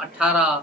18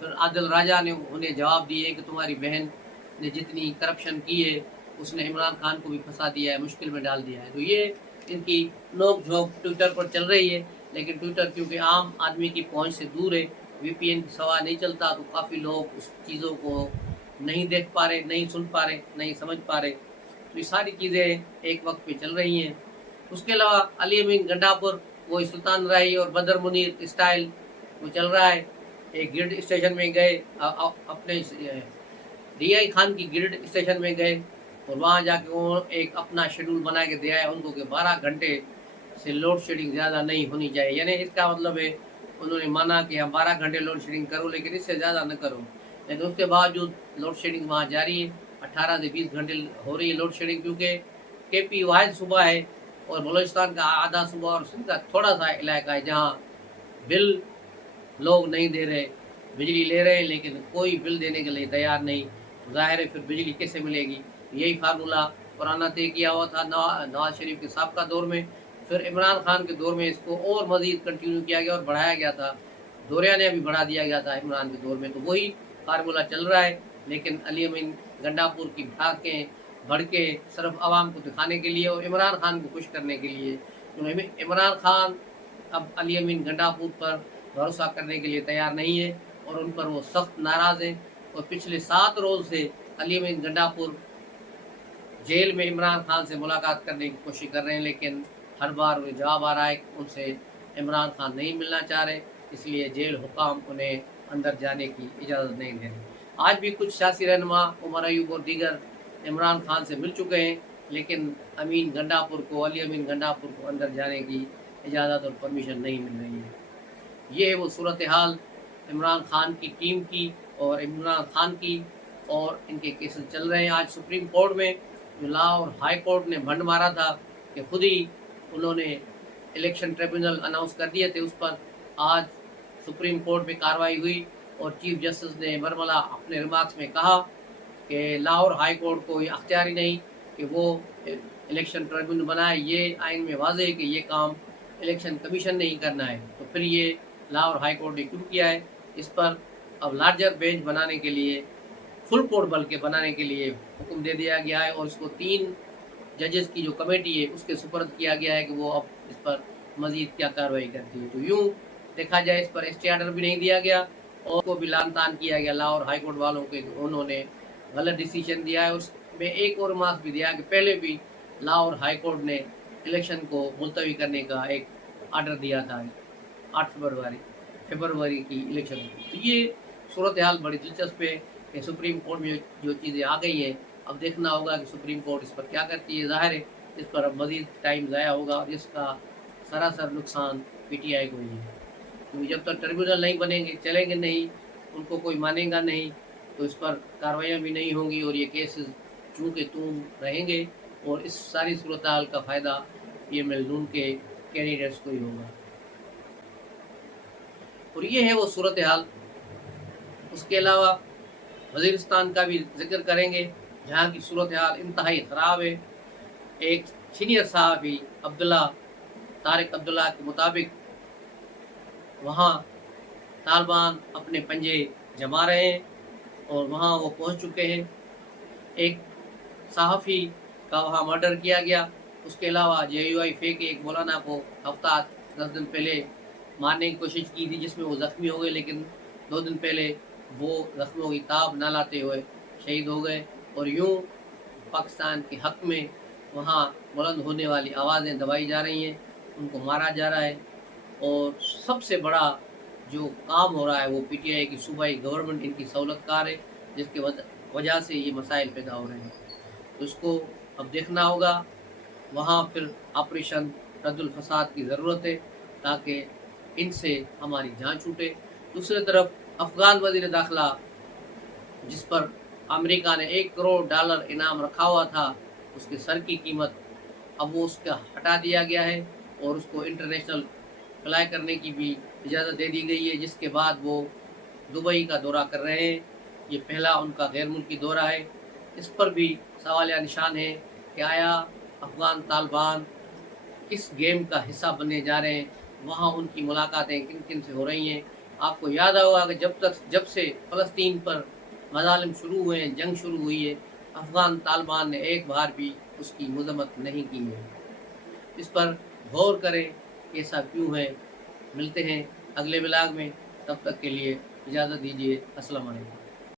پھر عادل راجہ نے انہیں جواب دیے کہ تمہاری بہن نے جتنی کرپشن کی ہے اس نے عمران خان کو بھی پھنسا دیا ہے، مشکل میں ڈال دیا ہے۔ تو یہ ان کی نوک جھونک ٹویٹر پر چل رہی ہے، لیکن ٹویٹر کیونکہ عام آدمی کی پہنچ سے دور ہے، وی پی این کی سوا نہیں چلتا، تو کافی لوگ اس چیزوں کو نہیں دیکھ پا رہے، نہیں سن پا رہے، نہیں سمجھ پا رہے۔ تو یہ ساری چیزیں ایک وقت پہ چل رہی ہیں۔ اس کے علاوہ علی امین گنڈاپور وہ سلطان راہی اور بدر منیر اسٹائل وہ چل رہا ہے۔ ایک گرڈ اسٹیشن میں گئے، اپنے ڈی آئی خان کی گرڈ اسٹیشن میں گئے اور وہاں جا کے وہ ایک اپنا شیڈول بنا کے دیا ہے ان کو کہ 12 گھنٹے سے لوڈ شیڈنگ زیادہ نہیں ہونی چاہیے، یعنی اس کا مطلب ہے انہوں نے مانا کہ ہم 12 گھنٹے لوڈ شیڈنگ کرو لیکن اس سے زیادہ نہ کرو، لیکن اس کے باوجود لوڈ شیڈنگ وہاں جاری ہے۔ 18 سے 20 گھنٹے ہو رہی ہے لوڈ شیڈنگ، کیونکہ کے پی واحد صوبہ ہے اور بلوچستان کا آدھا صوبہ اور سندھ کا تھوڑا سا علاقہ ہے جہاں بل لوگ نہیں دے رہے، بجلی لے رہے ہیں لیکن کوئی بل دینے کے لیے تیار نہیں۔ ظاہر ہے پھر بجلی کیسے ملے گی؟ یہی فارمولہ پرانا طے کیا ہوا تھا نواز شریف کے سابقہ دور میں، پھر عمران خان کے دور میں اس کو اور مزید کنٹینیو کیا گیا اور بڑھایا گیا تھا، دوریا نے بھی بڑھا دیا گیا تھا عمران کے دور میں، تو وہی فارمولہ چل رہا ہے۔ لیکن علی امین گنڈاپور کی بھڑکیں بڑھ کے صرف عوام کو دکھانے کے لیے اور عمران خان کو خوش کرنے کے لیے، عمران خان اب علی امین گنڈاپور پر بھروسہ کرنے کے لیے تیار نہیں ہے اور ان پر وہ سخت ناراض ہیں، اور پچھلے 7 روز سے علی امین گنڈاپور جیل میں عمران خان سے ملاقات کرنے کی کوشش کر رہے ہیں، لیکن ہر بار انہیں جواب آ رہا ہے کہ ان سے عمران خان نہیں ملنا چاہ رہے، اس لیے جیل حکام انہیں اندر جانے کی اجازت نہیں دے رہے۔ آج بھی کچھ سیاسی رہنما عمر ایوب اور دیگر عمران خان سے مل چکے ہیں، لیکن علی امین گنڈاپور کو اندر جانے کی اجازت اور پرمیشن نہیں مل رہی ہے۔ یہ ہے وہ صورتحال عمران خان کی ٹیم کی اور عمران خان کی، اور ان کے کیسز چل رہے ہیں۔ آج سپریم کورٹ میں جو لاہور ہائی کورٹ نے بھنڈ مارا تھا کہ خود ہی انہوں نے الیکشن ٹریبونل اناؤنس کر دیے تھے، اس پر آج سپریم کورٹ میں کارروائی ہوئی اور چیف جسٹس نے برملا اپنے ریمارکس میں کہا کہ لاہور ہائی کورٹ کو یہ اختیاری نہیں کہ وہ الیکشن ٹریبونل بنائے، یہ آئین میں واضح ہے کہ یہ کام الیکشن کمیشن نے ہی کرنا ہے، تو پھر یہ لاہور ہائی کورٹ نے کیوں کیا ہے؟ اس پر اب لارجر بینچ بنانے کے لیے، فل کورٹ بلکہ بنانے کے لیے حکم دے دیا گیا ہے اور اس کو 3 ججز کی جو کمیٹی ہے اس کے سپرد کیا گیا ہے کہ وہ اب اس پر مزید کیا کارروائی کرتی ہے۔ تو یوں دیکھا جائے اس پر اسٹے آرڈر بھی نہیں دیا گیا اور کو بھی لعن طعن کیا گیا لاہور ہائی کورٹ والوں کے، انہوں نے غلط ڈیسیجن دیا ہے۔ اس میں ایک اور مارکس بھی دیا کہ پہلے بھی لاہور ہائی کورٹ نے الیکشن کو ملتوی کرنے کا ایک آرڈر دیا تھا 8 فروری کی الیکشن کو۔ تو یہ صورتحال بڑی دلچسپ ہے کہ سپریم کورٹ میں جو چیزیں آ گئی ہیں، اب دیکھنا ہوگا کہ سپریم کورٹ اس پر کیا کرتی ہے۔ ظاہر ہے اس پر اب مزید ٹائم ضائع ہوگا جس کا سراسر نقصان پی ٹی آئی کو ہی ہے، کیونکہ جب تک ٹربیونل نہیں بنیں گے، چلیں گے نہیں، ان کو کوئی مانے گا نہیں، تو اس پر کارروائیاں بھی نہیں ہوں گی اور یہ کیسز چونکہ تم رہیں گے، اور اس ساری صورتحال کا فائدہ پی ایم ایل نون کے کینڈیڈیٹس کو ہی ہوگا۔ اور یہ ہے وہ صورتحال۔ اس کے علاوہ وزیرستان کا بھی ذکر کریں گے جہاں کی صورتحال انتہائی خراب ہے۔ ایک سینئر صحافی طارق عبداللہ کے مطابق وہاں طالبان اپنے پنجے جما رہے ہیں اور وہاں وہ پہنچ چکے ہیں۔ ایک صحافی کا وہاں مرڈر کیا گیا۔ اس کے علاوہ جے یو آئی فے کے ایک مولانا کو ہفتہ 10 دن پہلے مارنے کی کوشش کی تھی جس میں وہ زخمی ہو گئے، لیکن 2 دن پہلے وہ زخموں کی تاب نہ لاتے ہوئے شہید ہو گئے۔ اور یوں پاکستان کے حق میں وہاں بلند ہونے والی آوازیں دبائی جا رہی ہیں، ان کو مارا جا رہا ہے، اور سب سے بڑا جو کام ہو رہا ہے وہ پی ٹی آئی کی صوبائی گورنمنٹ ان کی سہولت کار ہے، جس کی وجہ سے یہ مسائل پیدا ہو رہے ہیں۔ تو اس کو اب دیکھنا ہوگا، وہاں پھر آپریشن رد الفساد کی ضرورت ہے تاکہ ان سے ہماری جان چھوٹے۔ دوسری طرف افغان وزیر داخلہ جس پر امریکہ نے $1 کروڑ انعام رکھا ہوا تھا، اس کے سر کی قیمت اب وہ اس کا ہٹا دیا گیا ہے اور اس کو انٹرنیشنل فلائی کرنے کی بھی اجازت دے دی گئی ہے، جس کے بعد وہ دبئی کا دورہ کر رہے ہیں۔ یہ پہلا ان کا غیر ملکی دورہ ہے۔ اس پر بھی سوالیہ نشان ہے کہ آیا افغان طالبان کس گیم کا حصہ بننے جا رہے ہیں، وہاں ان کی ملاقاتیں کن کن سے ہو رہی ہیں، آپ کو یاد ہوگا کہ جب سے فلسطین پر مظالم شروع ہوئے ہیں، جنگ شروع ہوئی ہے، افغان طالبان نے ایک بار بھی اس کی مذمت نہیں کی ہے۔ اس پر غور کریں کہ ایسا کیوں ہے۔ ملتے ہیں اگلے ولاگ میں، تب تک کے لیے اجازت دیجیے۔ السلام علیکم۔